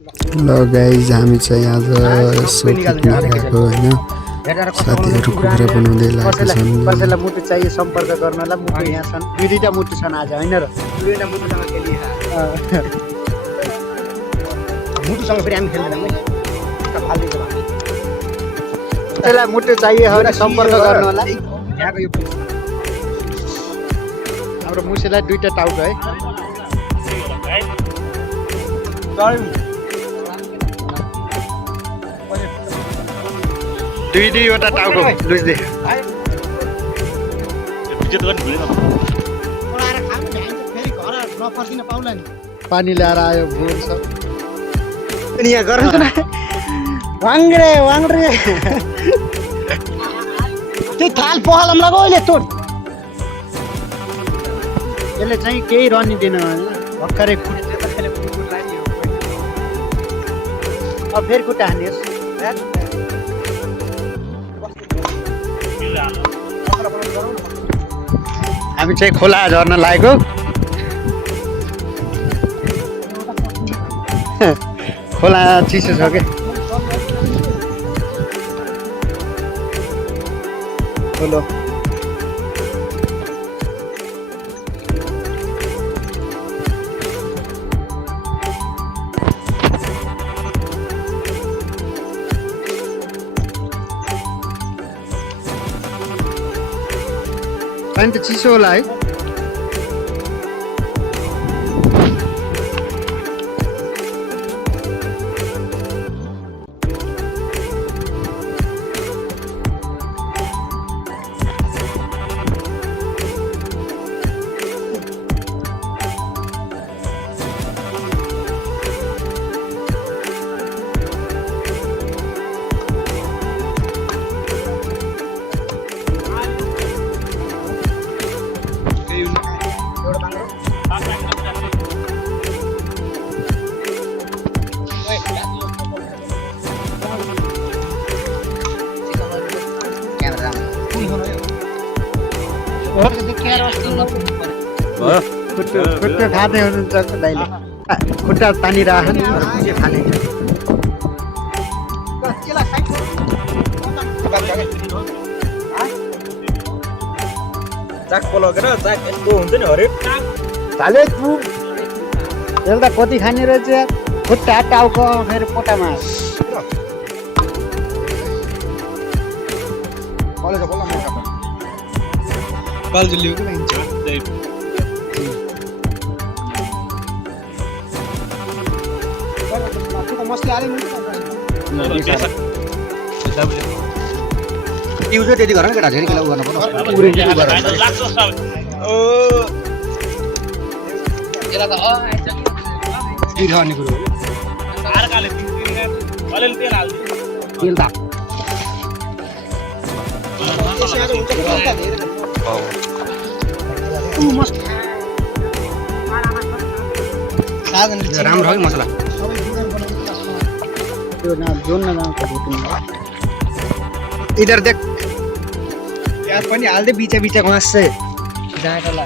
ल गाइज हामी चाहिँ आज यसो पिकनिक गएको होइन साथीहरू कुखुरा बनाउँदै लागेका छन् कसैलाई मुटु चाहिए सम्पर्क गर्नलाई मुटु यहाँ छन् दुईटा मुटु छन् आज होइन र दुईटा मुटुसँग खेलिए मुटुसँग फेरि हामी खेल्दैनौँ कसैलाई मुटु चाहिए भने सम्पर्क गर्नलाई यहाँको यो हाम्रो मुसेलाई दुईटा टाउको है दुईवटा टाउको लुज्दै पानी ल्याएर आयो भुल सब यहाँ गर्नु न वाङ्रे वाङ्रे त्यो थाल पहलम लगाऊ अहिले तोड यसले चाहिँ केही रनी दिएन भर्खरै अब फेरि खुट्टा हान्नुहोस् हामी चाहिँ खोला झर्न लागेको खोला चिसो छ के खोलो पानी त चिसो होला है खुट्टा खाँदै हुनुहुन्छ दाइले खुट्टा तानिरहन खाने चाक पलकेर चाक यस्तो हुन्छ नि हरेक झाले तु एउटा कति खाने रहेछ खुट्टा टाउको फेरि पोटामा युजर त्यति गर न केटा धेरै किलो गर्नु राम्रो हो मसला इधर देख प्याज पनि हाल्दै बिचा बिचा घाँस्छ जाँटला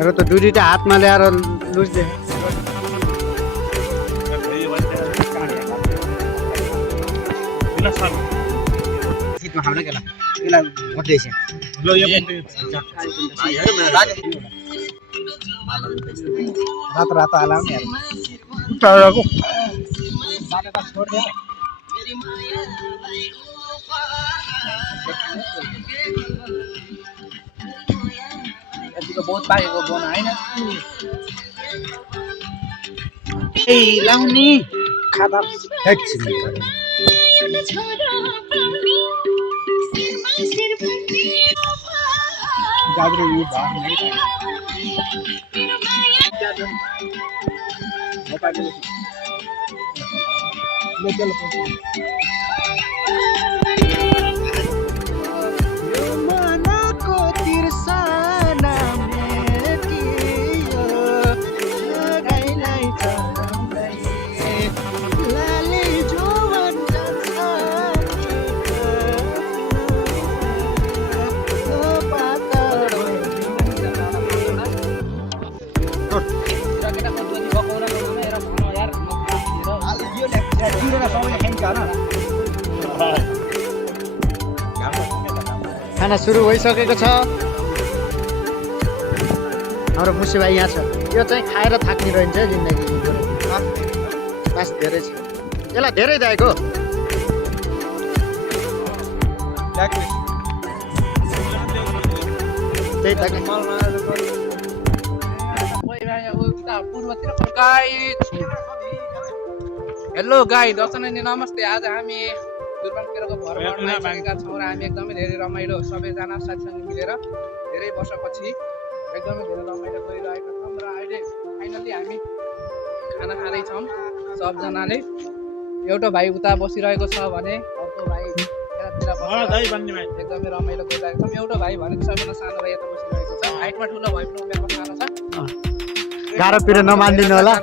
हेर त दुईटा हातमा ल्याएर लुज्दै रातो रातो हालाऊ नि यतिको बहुत पाकेको बना हैन ए लाउनी खादा एकछिन गाजर ये भाग नहीं ले चल मनको तिर्सना मेटियो गाईलाई चढाउँदै लाले जोवन जान्छ खाना सुरु भइसकेको छ हाम्रो मुसे भाइ यहाँ छ यो चाहिँ खाएर थाक्ने रहन्छ जिन्दगी बास धेरै छ यसलाई धेरै दिएको त्यही त हेलो गाई दर्शन नमस्ते आज हामी दुर्बाङतिरको भरमा आइसकेका छौँ र हामी एकदमै धेरै रमाइलो सबैजना साथीसँग मिलेर धेरै वर्षपछि एकदमै धेरै रमाइलो गरिरहेका छौँ र अहिले फाइनल्ली हामी खाना खाँदैछौँ सबजनाले एउटा भाइ उता बसिरहेको छ भने अर्को भाइ यतातिर बसेर एकदमै रमाइलो गरिरहेको छौँ एउटा भाइ भनेको सबैभन्दा सानो भाइ यता बसिरहेको छ हाइटमा ठुलो भाइ पनि उमेरमा सानो छ गाह्रो पिरो नमानिदिनु होला